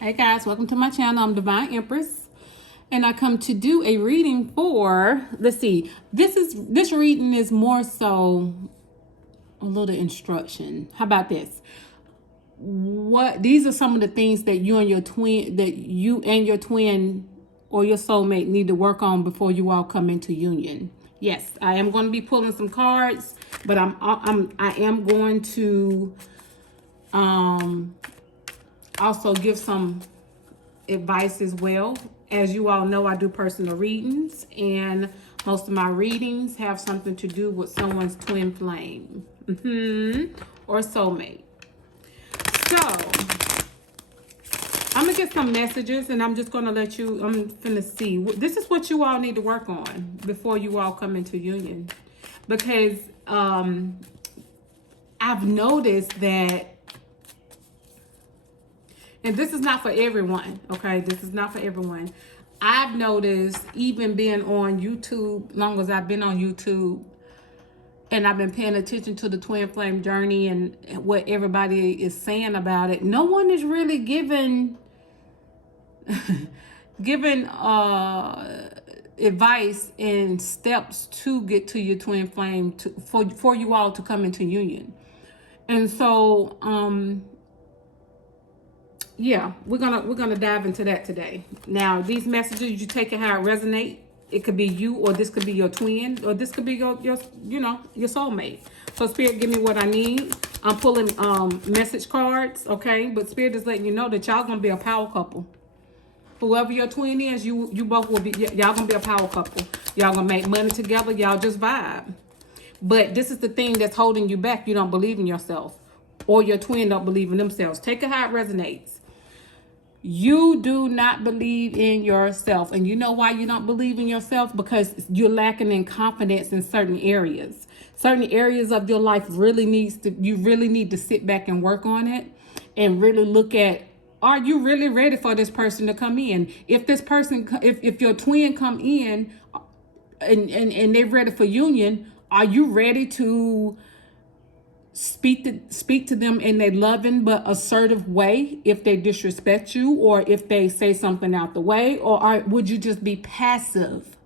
Hey guys, welcome to my channel. I'm Divine Empress, and I come to do a reading for, let's see, this reading is more so a little instruction. How about this? These are some of the things that you and your twin or your soulmate need to work on before you all come into union. Yes, I am going to be pulling some cards, but I am going to also give some advice as well. As you all know, I do personal readings, and most of my readings have something to do with someone's twin flame or soulmate. So I'm gonna get some messages, and I'm just gonna let you, I'm gonna see, this is what you all need to work on before you all come into union, because I've noticed that, and this is not for everyone, okay? This is not for everyone. I've noticed, even being on YouTube, long as I've been on YouTube, and I've been paying attention to the twin flame journey and what everybody is saying about it, no one is really giving advice and steps to get to your twin flame for you all to come into union. And so yeah, we're gonna dive into that today. Now, these messages, you take it how it resonates. It could be you, or this could be your twin, or this could be your soulmate. So Spirit, give me what I need. I'm pulling message cards, okay? But Spirit is letting you know that y'all gonna be a power couple. Whoever your twin is, you both will be. Y'all gonna be a power couple. Y'all gonna make money together. Y'all just vibe. But this is the thing that's holding you back. You don't believe in yourself, or your twin don't believe in themselves. Take it how it resonates. You do not believe in yourself. And you know why you don't believe in yourself? Because you're lacking in confidence in certain areas. Certain areas of your life you really need to sit back and work on it and really look at, are you really ready for this person to come in? If this person, if your twin come in and they're ready for union, are you ready to speak to them in a loving but assertive way if they disrespect you, or if they say something out the way? Or would you just be passive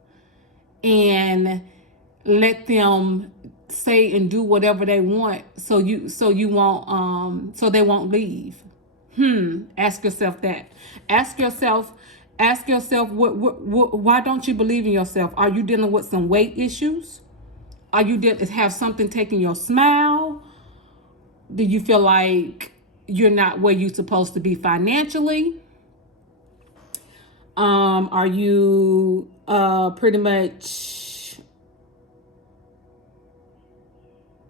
and let them say and do whatever they want so they won't leave? Ask yourself that. Ask yourself why don't you believe in yourself? Are you dealing with some weight issues? Are you have something taking your smile? Do you feel like you're not where you're supposed to be financially? Are you pretty much,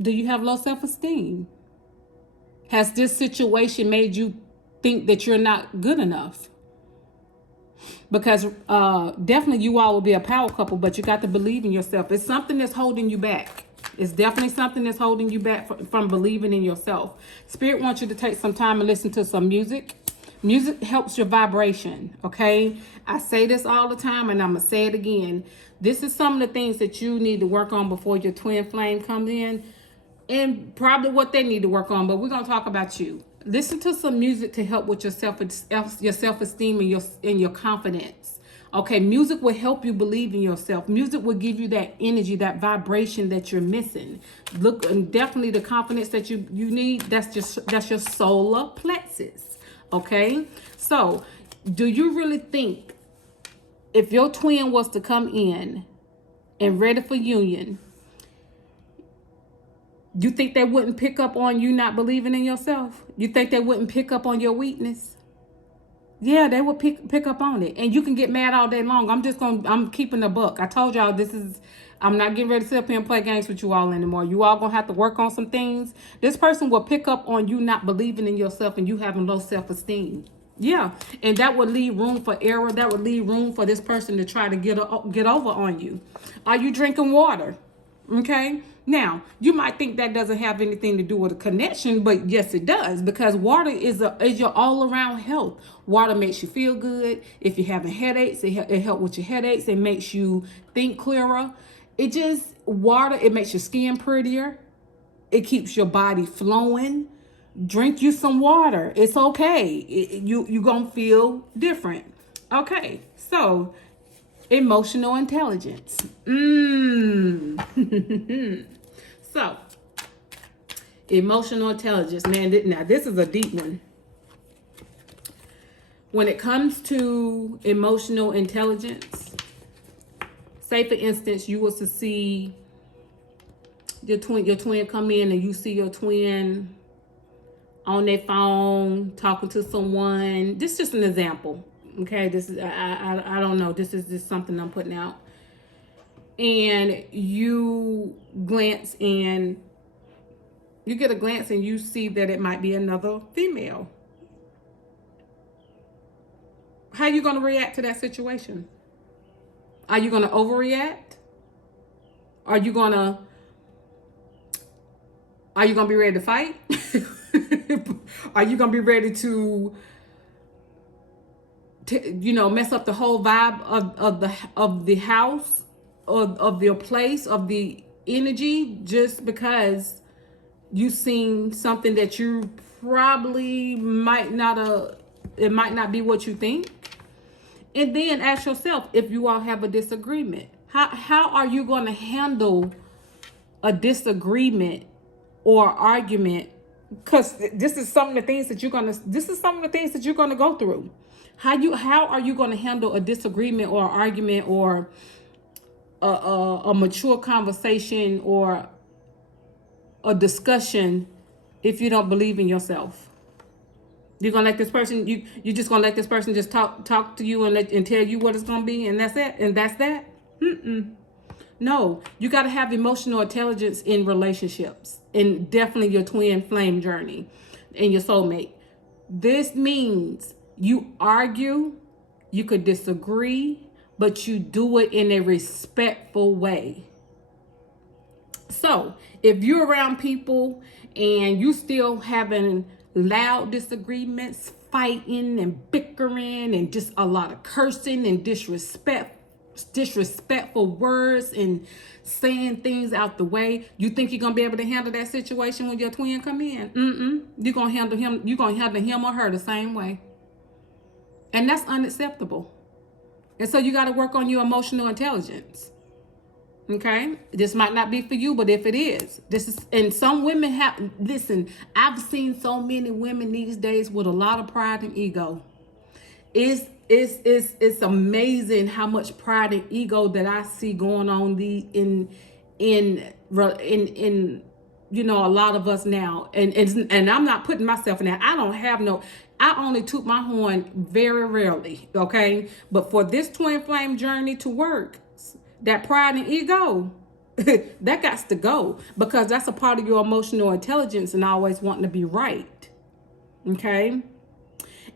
do you have low self-esteem? Has this situation made you think that you're not good enough? Because definitely you all will be a power couple, but you got to believe in yourself. It's something that's holding you back. It's definitely something that's holding you back from believing in yourself. Spirit wants you to take some time and listen to some music. Music helps your vibration, okay? I say this all the time, and I'm going to say it again. This is some of the things that you need to work on before your twin flame comes in, and probably what they need to work on, but we're going to talk about you. Listen to some music to help with your self-esteem and your confidence. Okay, music will help you believe in yourself. Music will give you that energy, that vibration that you're missing. Look, and definitely the confidence that you need, that's your solar plexus. Okay? So, do you really think if your twin was to come in and ready for union, you think they wouldn't pick up on you not believing in yourself? You think they wouldn't pick up on your weakness? Yeah, they will pick up on it. And you can get mad all day long. I'm keeping a buck. I told y'all I'm not getting ready to sit up here and play games with you all anymore. You all gonna have to work on some things. This person will pick up on you not believing in yourself and you having low self-esteem. Yeah, and that would leave room for error. That would leave room for this person to try to get over on you. Are you drinking water? Okay. Now, you might think that doesn't have anything to do with a connection, but yes, it does, because water is your all-around health. Water makes you feel good. If you're having headaches, it helps with your headaches. It makes you think clearer. It makes your skin prettier. It keeps your body flowing. Drink you some water. It's okay. You gonna feel different. Okay, so emotional intelligence. So emotional intelligence, man. Now this is a deep one. When it comes to emotional intelligence, say for instance, you was to see your twin come in, and you see your twin on their phone talking to someone. This is just an example. Okay, this is I don't know. This is just something I'm putting out. And you glance and you get a glance and you see that it might be another female. How are you going to react to that situation? Are you going to overreact? Are you going to be ready to fight? Are you going to be ready to mess up the whole vibe of the house, of your place, of the energy, just because you seen something that you probably might not it might not be what you think? And then ask yourself, if you all have a disagreement, how are you going to handle a disagreement or argument? Because this is some of the things that you're gonna go through. How are you going to handle a disagreement or argument or a mature conversation or a discussion if you don't believe in yourself? You're gonna let this person you just gonna let this person just talk to you and tell you what it's gonna be, and that's it, and that's that? No, you got to have emotional intelligence in relationships, and definitely your twin flame journey and your soulmate. This means you argue, you could disagree, but you do it in a respectful way. So if you're around people and you still having loud disagreements, fighting and bickering and just a lot of cursing and disrespectful words and saying things out the way, you think you're gonna be able to handle that situation when your twin come in? You're gonna handle him or her the same way. And that's unacceptable. And so you got to work on your emotional intelligence. Okay, this might not be for you, but if it is, and some women listen, I've seen so many women these days with a lot of pride and ego. It's amazing how much pride and ego that I see going on in a lot of us now. And I'm not putting myself in that. I only toot my horn very rarely, okay? But for this twin flame journey to work, that pride and ego, that got to go, because that's a part of your emotional intelligence and always wanting to be right, okay?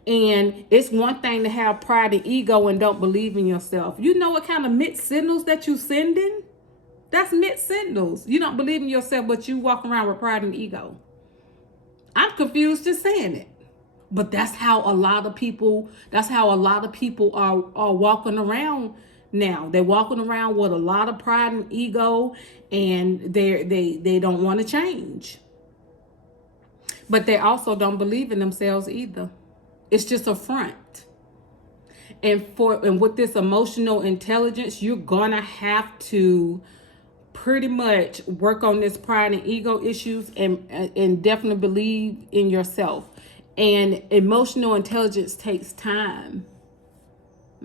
And it's one thing to have pride and ego and don't believe in yourself. You know what kind of mixed signals that you sending? That's mixed signals. You don't believe in yourself, but you walk around with pride and ego. I'm confused just saying it. But that's how a lot of people are walking around now. They're walking around with a lot of pride and ego, and they don't want to change. But they also don't believe in themselves either. It's just a front. And with this emotional intelligence, you're gonna have to pretty much work on this pride and ego issues and definitely believe in yourself. And emotional intelligence takes time.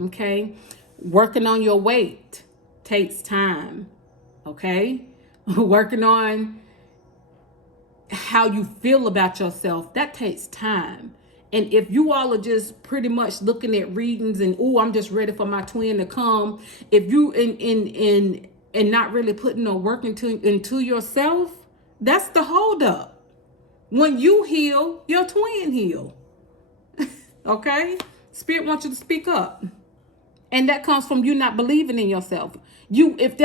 Okay? Working on your weight takes time. Okay? Working on how you feel about yourself, that takes time. And if you all are just pretty much looking at readings and, I'm just ready for my twin to come, if you and not really putting no work into yourself, that's the holdup. When you heal, your twin heal. Okay? Spirit wants you to speak up. And that comes from you not believing in yourself. If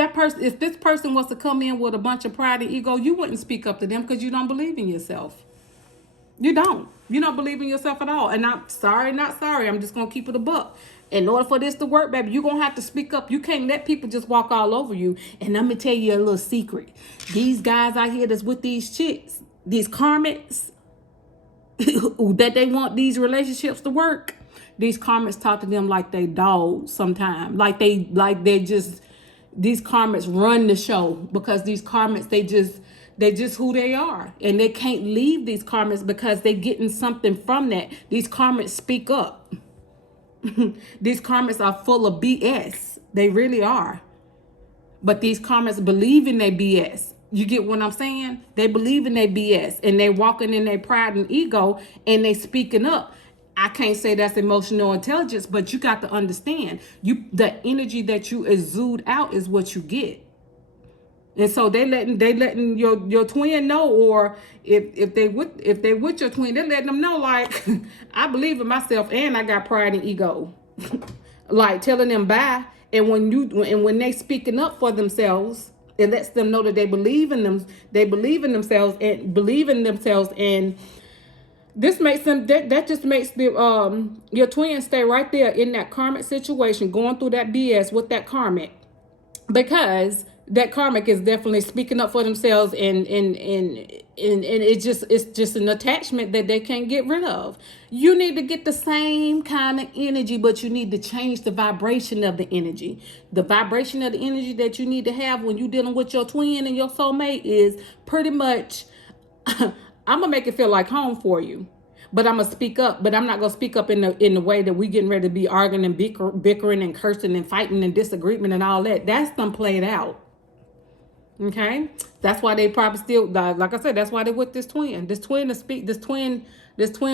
this person was to come in with a bunch of pride and ego, you wouldn't speak up to them because you don't believe in yourself. You don't believe in yourself at all. And I'm sorry, not sorry. I'm just going to keep it a buck. In order for this to work, baby, you're going to have to speak up. You can't let people just walk all over you. And let me tell you a little secret. These guys out here that's with these chicks, these karmics, that they want these relationships to work, these karmics talk to them like they dogs sometimes. They just, these karmics run the show, because these karmics, they just who they are. And they can't leave these karmics because they're getting something from that. These karmics speak up. These karmics are full of BS. They really are. But these karmics believe in their BS. You get what I'm saying? They believe in their BS, and they walking in their pride and ego, and they speaking up. I can't say that's emotional intelligence, but you got to understand, the energy that you exude out is what you get. And so they letting your twin know, or if they with your twin, they're letting them know, like, I believe in myself and I got pride and ego. Like telling them bye. And when they speaking up for themselves, it lets them know that they believe in themselves, and this makes them, that just makes the your twin stay right there in that karmic situation, going through that BS with that karmic, because that karmic is definitely speaking up for themselves, and it's just an attachment that they can't get rid of. You need to get the same kind of energy, but you need to change the vibration of the energy. The vibration of the energy that you need to have when you're dealing with your twin and your soulmate is pretty much, I'm gonna make it feel like home for you. But I'm gonna speak up, but I'm not gonna speak up in the way that we getting ready to be arguing and bickering and cursing and fighting and disagreement and all that. That's them played out. Okay, that's why they probably still, like I said, that's why they with this twin. This twin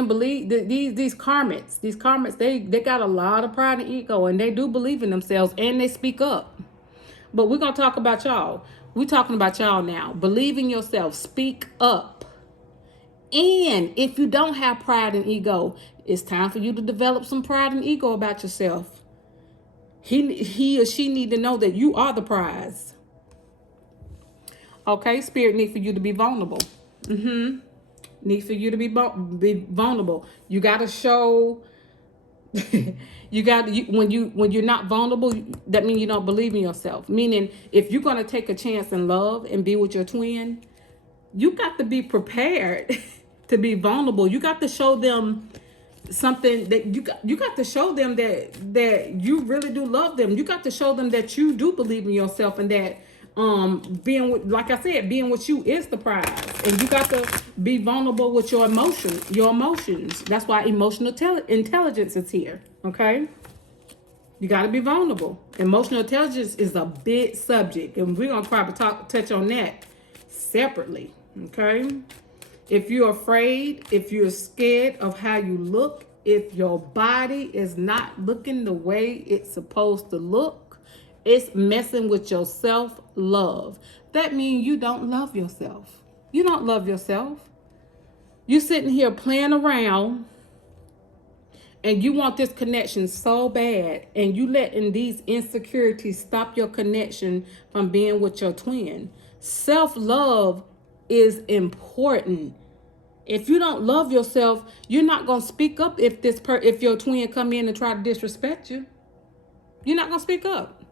believe these karmics, they got a lot of pride and ego, and they do believe in themselves, and they speak up. But we're gonna talk about y'all. We're talking about y'all now. Believe in yourself. Speak up. And if you don't have pride and ego, it's time for you to develop some pride and ego about yourself. He or she need to know that you are the prize. Okay, Spirit need for you to be vulnerable. Need for you to be vulnerable. You got to show. When you're not vulnerable, that means you don't believe in yourself. Meaning, if you're gonna take a chance in love and be with your twin, you got to be prepared to be vulnerable. You got to show them something, that you got to show them that you really do love them. You got to show them that you do believe in yourself, and that being with you is the prize. And you got to be vulnerable with your emotions. That's why emotional intelligence is here. Okay, you got to be vulnerable. Emotional intelligence is a big subject, and we're gonna probably touch on that separately. Okay, if you're afraid, if you're scared of how you look, if your body is not looking the way it's supposed to look, it's messing with your self-love. That means you don't love yourself. You don't love yourself. You sitting here playing around, and you want this connection so bad, and you letting these insecurities stop your connection from being with your twin. Self-love is important. If you don't love yourself, you're not gonna speak up if your twin come in and try to disrespect you. You're not gonna speak up,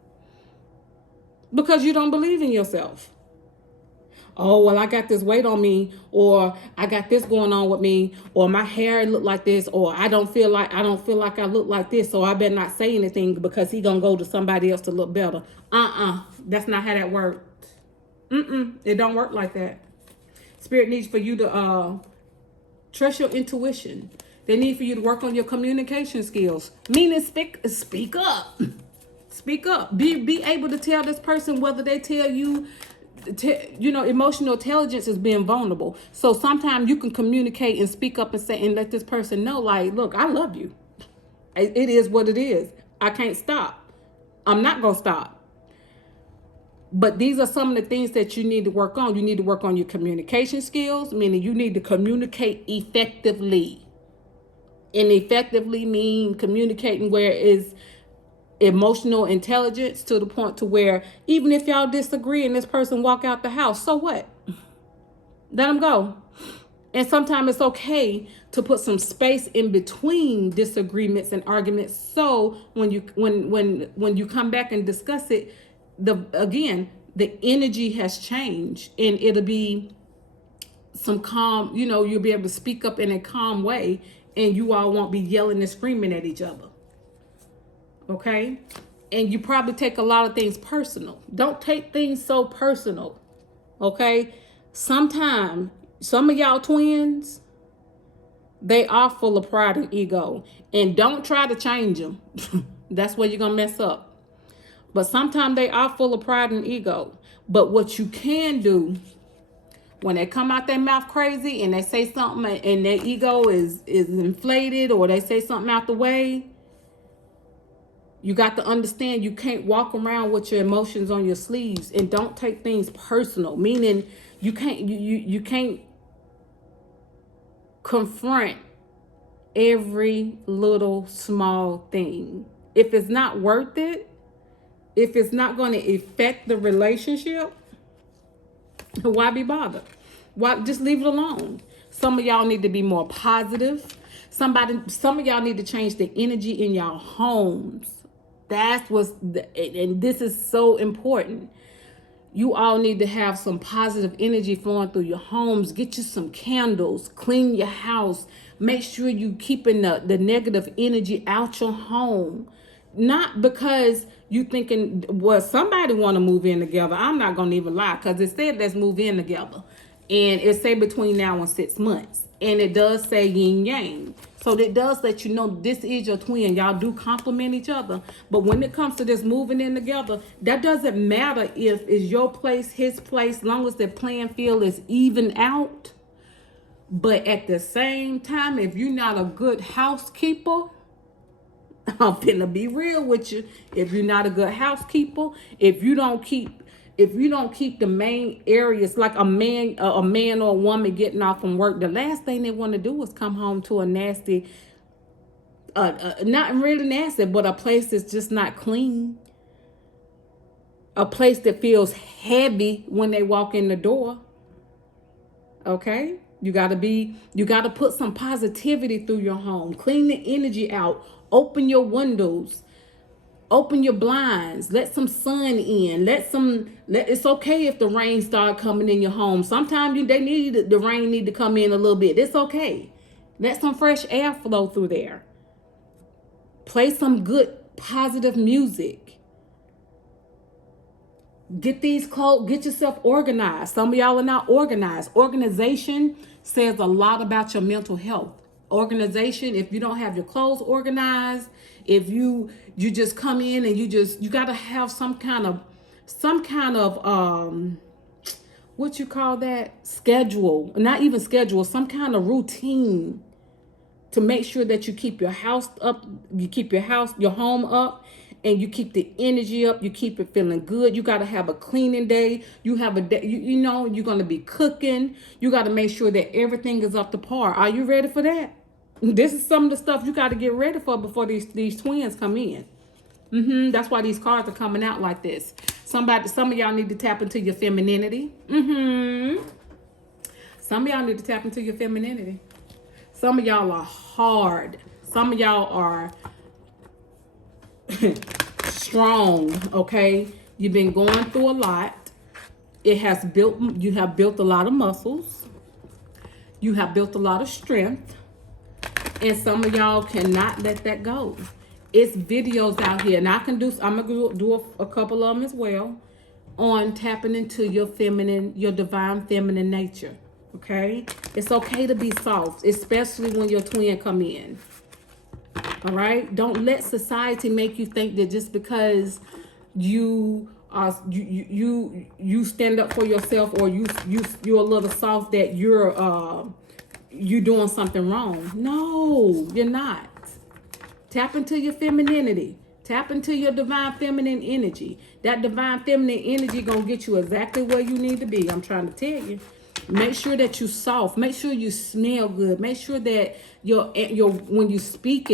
because you don't believe in yourself. Oh, well, I got this weight on me, or I got this going on with me, or my hair look like this, or I don't feel like I look like this, so I better not say anything because he gonna go to somebody else to look better. That's not how that works. It don't work like that. Spirit needs for you to trust your intuition. They need for you to work on your communication skills. Meaning, speak up. Speak up. Be able to tell this person whether they tell you. Emotional intelligence is being vulnerable. So sometimes you can communicate and speak up and say, and let this person know, like, look, I love you. It is what it is. I can't stop. I'm not gonna stop. But these are some of the things that you need to work on. You need to work on your communication skills, meaning you need to communicate effectively. And effectively mean communicating where is emotional intelligence to the point to where even if y'all disagree and this person walk out the house, so what? Let them go. And sometimes it's okay to put some space in between disagreements and arguments. So when you come back and discuss it, the energy has changed, and it'll be some calm, you know, you'll be able to speak up in a calm way, and you all won't be yelling and screaming at each other. Okay? And you probably take a lot of things personal. Don't take things so personal. Okay? Sometimes, some of y'all twins, they are full of pride and ego. And don't try to change them. That's where you're going to mess up. But sometimes they are full of pride and ego. But what you can do, when they come out their mouth crazy and they say something and their ego is inflated, or they say something out the way, you got to understand you can't walk around with your emotions on your sleeves, and don't take things personal. Meaning you can't confront every little small thing. If it's not worth it, if it's not going to affect the relationship, why be bothered? Why just leave it alone? Some of y'all need to be more positive. Some of y'all need to change the energy in y'all homes. That's and this is so important. You all need to have some positive energy flowing through your homes. Get you some candles, clean your house. Make sure you keeping the negative energy out your home. Not because you thinking, well, somebody want to move in together. I'm not going to even lie, because it said let's move in together. And it say between now and 6 months. And it does say yin yang. So it does let you know this is your twin. Y'all do complement each other. But when it comes to this moving in together, that doesn't matter if it's your place, his place, long as the playing field is even out. But at the same time, if you're not a good housekeeper, I'm finna be real with you. If you're not a good housekeeper, if you don't keep the main areas, like a man or a woman getting off from work, the last thing they want to do is come home to a nasty, not really nasty, but a place that's just not clean. A place that feels heavy when they walk in the door. Okay? You gotta put some positivity through your home. Clean the energy out. Open your windows. Open your blinds. Let some sun in. It's okay if the rain start coming in your home. Sometimes the rain need to come in a little bit. It's okay. Let some fresh air flow through there. Play some good positive music. Get yourself organized. Some of y'all are not organized. Organization says a lot about your mental health. Organization, if you don't have your clothes organized, if you just come in and you got to have some kind of what you call that, schedule, not even schedule, some kind of routine to make sure that you keep your house up, your home up, and you keep the energy up, you keep it feeling good. You got to have a cleaning day. You have a day, you know, you're going to be cooking. You got to make sure that everything is up to par. Are you ready for that? This is some of the stuff you got to get ready for before these twins come in. That's why these cards are coming out like this. Some of y'all need to tap into your femininity. Some of y'all need to tap into your femininity. Some of y'all are hard. Some of y'all are strong, okay? You've been going through a lot. You have built a lot of muscles. You have built a lot of strength. And some of y'all cannot let that go. It's videos out here, and I'm gonna do a couple of them as well on tapping into your divine feminine nature. Okay? It's okay to be soft, especially when your twin come in. All right? Don't let society make you think that just because you stand up for yourself, or you're a little soft, that you're doing something wrong. No, you're not. Tap into your femininity. Tap into your divine feminine energy. That divine feminine energy gonna get you exactly where you need to be. I'm trying to tell you. Make sure that you soft. Make sure you smell good. Make sure that your when you speak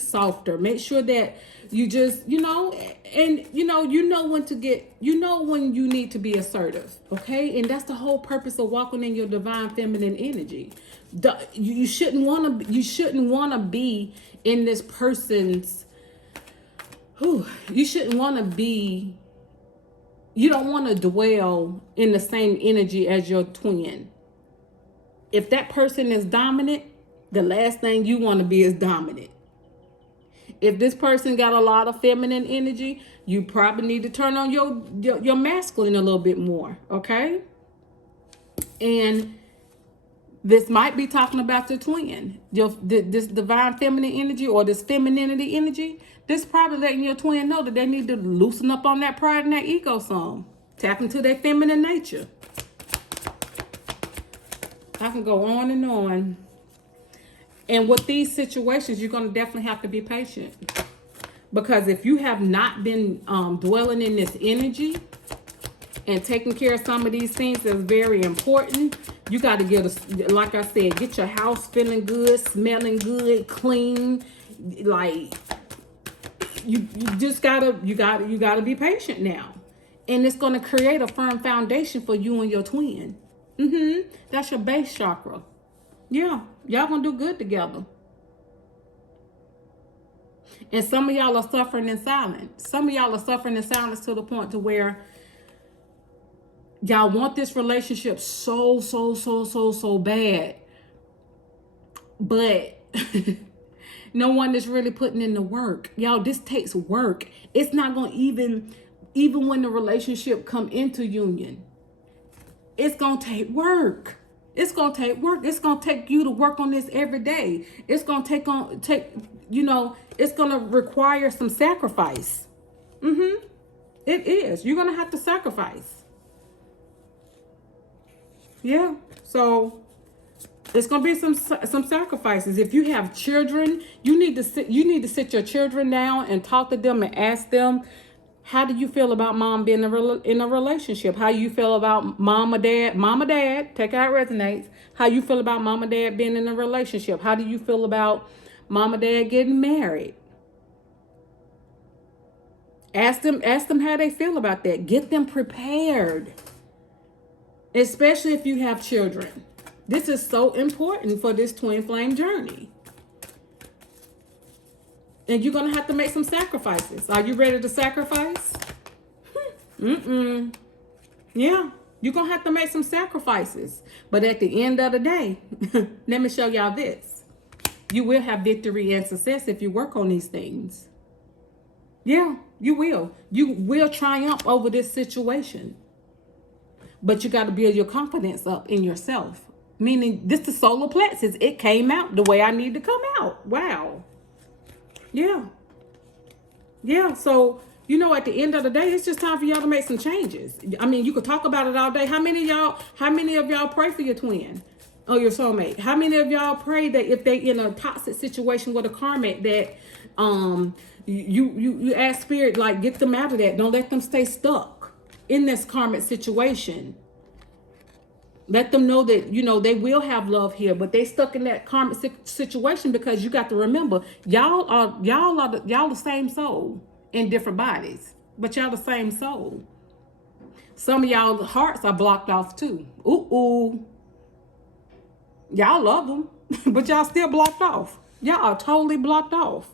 softer. Make sure that you just, and when you need to be assertive. Okay? And that's the whole purpose of walking in your divine feminine energy. You shouldn't want to be in this person's you don't want to dwell in the same energy as your twin. If that person is dominant, the last thing you want to be is dominant. If this person got a lot of feminine energy, you probably need to turn on your masculine a little bit more, okay? And this might be talking about the twin. This divine feminine energy or this femininity energy, this probably letting your twin know that they need to loosen up on that pride and that ego some. Tap into their feminine nature. I can go on and on. And with these situations, you're going to definitely have to be patient. Because if you have not been dwelling in this energy and taking care of some of these things that's very important, you got to get, like I said, get your house feeling good, smelling good, clean. Like, you just gotta, you gotta be patient now. And it's going to create a firm foundation for you and your twin. That's your base chakra. Yeah, y'all gonna do good together. And some of y'all are suffering in silence. Some of y'all are suffering in silence to the point to where y'all want this relationship so bad. But no one is really putting in the work. Y'all, this takes work. It's not gonna even when the relationship come into union, it's gonna take work. It's gonna take work. It's gonna take you to work on this every day. It's gonna it's gonna require some sacrifice. It is. You're gonna have to sacrifice. Yeah. So it's gonna be some sacrifices. If you have children, you need to sit your children down and talk to them and ask them, how do you feel about mom being in a relationship? How you feel about mom or dad, take out resonates. How you feel about mom or dad being in a relationship? How do you feel about mom or dad getting married? Ask them how they feel about that. Get them prepared. Especially if you have children. This is so important for this twin flame journey. And you're going to have to make some sacrifices. Are you ready to sacrifice? Yeah, you're going to have to make some sacrifices. But at the end of the day, let me show y'all this. You will have victory and success if you work on these things. Yeah, you will. You will triumph over this situation. But you got to build your confidence up in yourself. Meaning, this is solar plexus. It came out the way I need to come out. Wow. Yeah. Yeah. So, at the end of the day, it's just time for y'all to make some changes. I mean, you could talk about it all day. How many of y'all pray for your twin or your soulmate? How many of y'all pray that if they in a toxic situation with a karmic that you ask spirit, like, get them out of that. Don't let them stay stuck in this karmic situation. Let them know that, they will have love here, but they stuck in that karmic situation because you got to remember, y'all the same soul in different bodies, but y'all the same soul. Some of y'all hearts are blocked off too. Ooh. Y'all love them, but y'all still blocked off. Y'all are totally blocked off.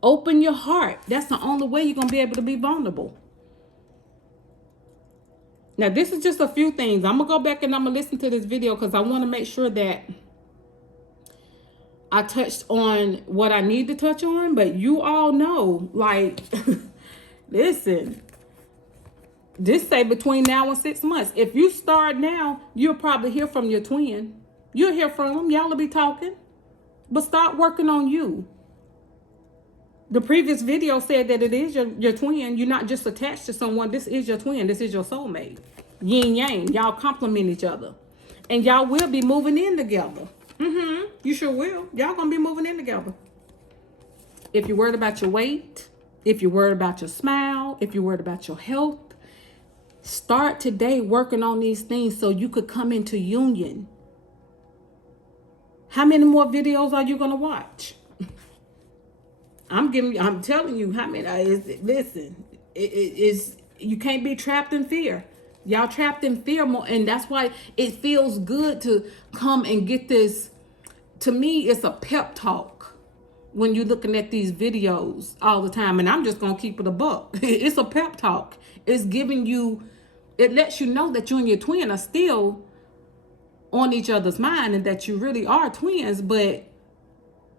Open your heart. That's the only way you're going to be able to be vulnerable. Now, this is just a few things. I'm going to go back and I'm going to listen to this video because I want to make sure that I touched on what I need to touch on. But you all know, like, listen, this say between now and 6 months. If you start now, you'll probably hear from your twin. You'll hear from them. Y'all will be talking. But start working on you. The previous video said that it is your twin. You're not just attached to someone. This is your twin. This is your soulmate. Yin yang. Y'all complement each other. And y'all will be moving in together. You sure will. Y'all gonna be moving in together. If you're worried about your weight, if you're worried about your smile, if you're worried about your health, start today working on these things so you could come into union. How many more videos are you gonna watch? I'm telling you how many. Listen, you can't be trapped in fear. Y'all trapped in fear more, and that's why it feels good to come and get this. To me, it's a pep talk when you're looking at these videos all the time, and I'm just gonna keep it a buck. It's a pep talk. It's giving you, it lets you know that you and your twin are still on each other's mind and that you really are twins, but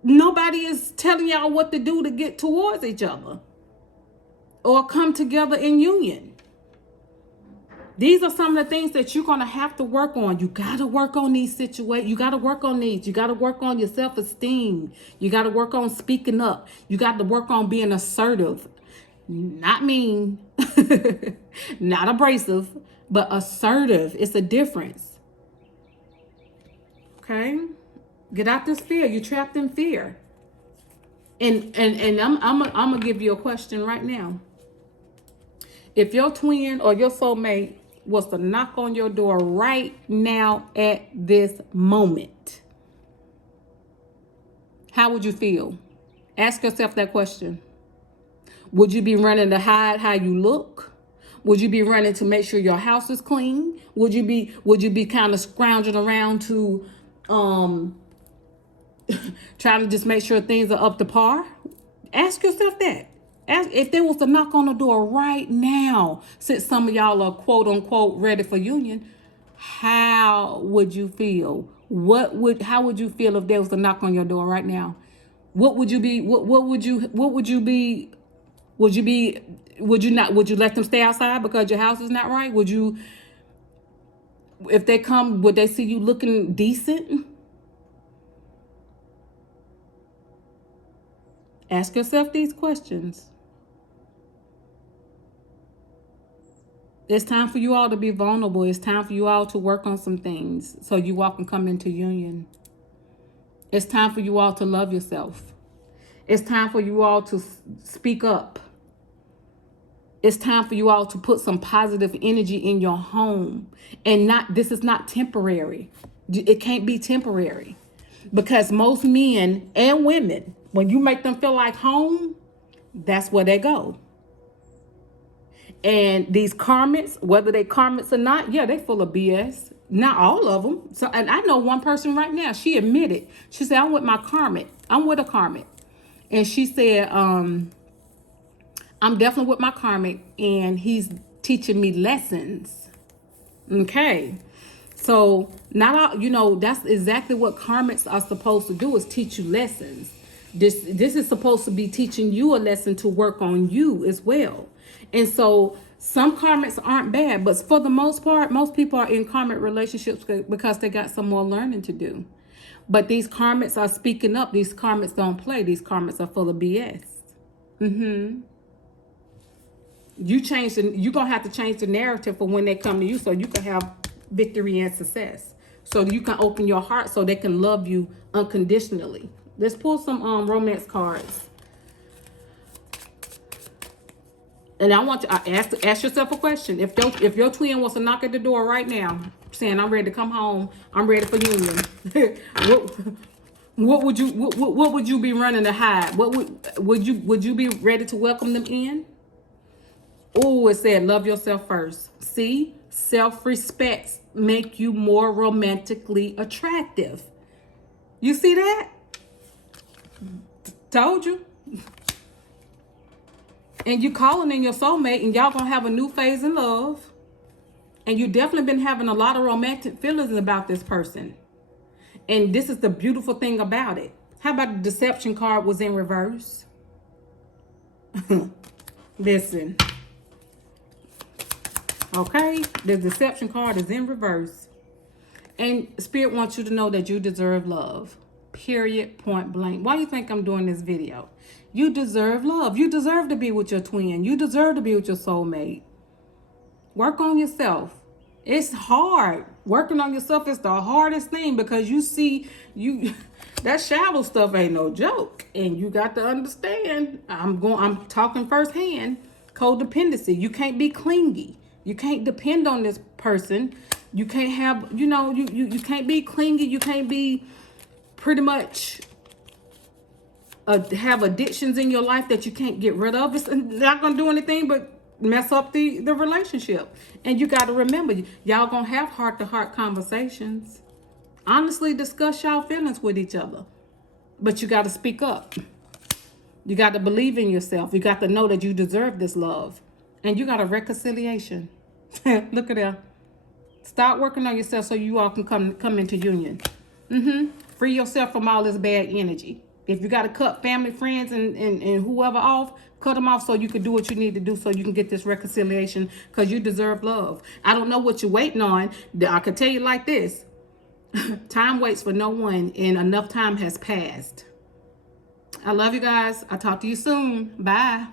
nobody is telling y'all what to do to get towards each other or come together in union. These are some of the things that you're going to have to work on. You got to work on these situations. You got to work on these. You got to work on your self-esteem. You got to work on speaking up. You got to work on being assertive. Not mean, not abrasive, but assertive. It's a difference. Okay? Get out this fear. You're trapped in fear. And I'm gonna give you a question right now. If your twin or your soulmate was to knock on your door right now at this moment, how would you feel? Ask yourself that question. Would you be running to hide how you look? Would you be running to make sure your house is clean? Would you be kind of scrounging around to trying to just make sure things are up to par? Ask yourself that. Ask if there was a knock on the door right now, since some of y'all are quote unquote ready for union, how would you feel? How would you feel if there was a knock on your door right now? What would you be? Would you let them stay outside because your house is not right? Would you, if they come, would they see you looking decent? Ask yourself these questions. It's time for you all to be vulnerable. It's time for you all to work on some things so you all can come into union. It's time for you all to love yourself. It's time for you all to speak up. It's time for you all to put some positive energy in your home. And this is not temporary. It can't be temporary. Because most men and women, when you make them feel like home, that's where they go. And these karmics, whether they karmics or not, yeah, they full of BS. Not all of them. So, and I know one person right now, she admitted, she said, I'm with my karmic. I'm with a karmic. And she said, I'm definitely with my karmic and he's teaching me lessons. Okay. So not all, that's exactly what karmics are supposed to do, is teach you lessons. This is supposed to be teaching you a lesson to work on you as well. And so some karmics aren't bad, but for the most part, most people are in karmic relationships because they got some more learning to do. But these karmics are speaking up. These karmics don't play. These karmics are full of BS. You're going to have to change the narrative for when they come to you so you can have victory and success. So you can open your heart so they can love you unconditionally. Let's pull some romance cards. And I want to ask yourself a question. If your twin was to knock at the door right now, saying, I'm ready to come home, I'm ready for union, what would you be running to hide? Would you be ready to welcome them in? Oh, it said, love yourself first. See, self-respect make you more romantically attractive. You see that? Told you. And you calling in your soulmate and y'all gonna have a new phase in love. And you definitely been having a lot of romantic feelings about this person. And this is the beautiful thing about it. How about the deception card was in reverse? Listen. Okay, the deception card is in reverse. And Spirit wants you to know that you deserve love. Period, point blank. Why do you think I'm doing this video? You deserve love. You deserve to be with your twin. You deserve to be with your soulmate. Work on yourself. It's hard. Working on yourself is the hardest thing because you see, that shadow stuff ain't no joke. And you got to understand, I'm talking firsthand, codependency. You can't be clingy. You can't depend on this person. You can't have, you can't be clingy. You can't be pretty much have addictions in your life that you can't get rid of. It's not going to do anything but mess up the relationship. And you got to remember, y'all going to have heart-to-heart conversations. Honestly discuss y'all feelings with each other. But you got to speak up. You got to believe in yourself. You got to know that you deserve this love. And you got a reconciliation. Look at that. Start working on yourself so you all can come into union. Free yourself from all this bad energy. If you got to cut family, friends, and whoever off, cut them off so you can do what you need to do so you can get this reconciliation, because you deserve love. I don't know what you're waiting on. I can tell you like this. Time waits for no one, and enough time has passed. I love you guys. I'll talk to you soon. Bye.